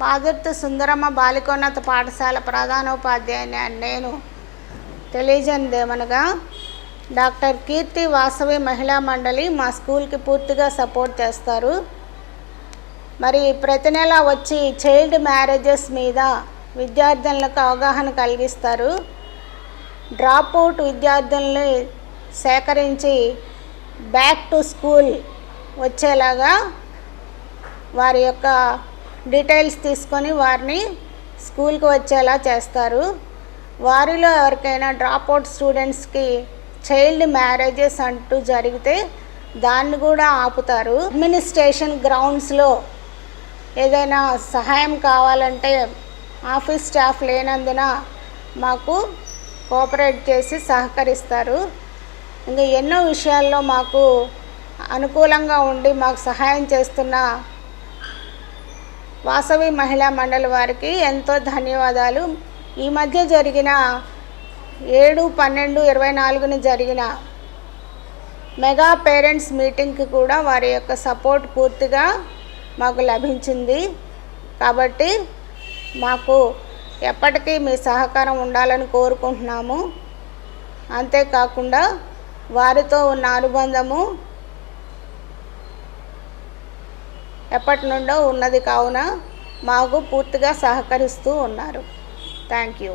బాదుర్తి సుందరమ్మ బాలికోన్నత పాఠశాల ప్రధానోపాధ్యాయుని నేను తెలియజేయనిదేమనగా డాక్టర్ కీర్తి వాసవి మహిళా మండలి మా స్కూల్కి పూర్తిగా సపోర్ట్ చేస్తారు. మరి ప్రతి నెల వచ్చి చైల్డ్ మ్యారేజెస్ మీద విద్యార్థులకు అవగాహన కలిగిస్తారు. డ్రాప్ అవుట్ విద్యార్థుల్ని సేకరించి బ్యాక్ టు స్కూల్ వచ్చేలాగా వారి యొక్క డీటెయిల్స్ తీసుకొని వారిని స్కూల్కి వచ్చేలా చేస్తారు. వారిలో ఎవరికైనా డ్రాప్ అవుట్ స్టూడెంట్స్కి చైల్డ్ మ్యారేజెస్ అంటూ జరిగితే దాన్ని కూడా ఆపుతారు. అడ్మినిస్ట్రేషన్ గ్రౌండ్స్లో ఏదైనా సహాయం కావాలంటే ఆఫీస్ స్టాఫ్ లేనందున మాకు కోఆపరేట్ చేసి సహకరిస్తారు. ఇంకా ఎన్నో విషయాల్లో మాకు అనుకూలంగా ఉండి మాకు సహాయం చేస్తున్న వాసవి మహిళా మండలి వారికి ఎంతో ధన్యవాదాలు. ఈ మధ్య జరిగిన 7/12/24 జరిగిన మెగా పేరెంట్స్ మీటింగ్కి కూడా వారి యొక్క సపోర్ట్ పూర్తిగా మాకు లభించింది. కాబట్టి మాకు ఎప్పటికీ మీ సహకారం ఉండాలని కోరుకుంటున్నాము. అంతేకాకుండా వారితో ఉన్న అనుబంధము ఎప్పటి నుండో ఉన్నది కావున మాకు పూర్తిగా సహకరిస్తూ ఉన్నారు. Thank you.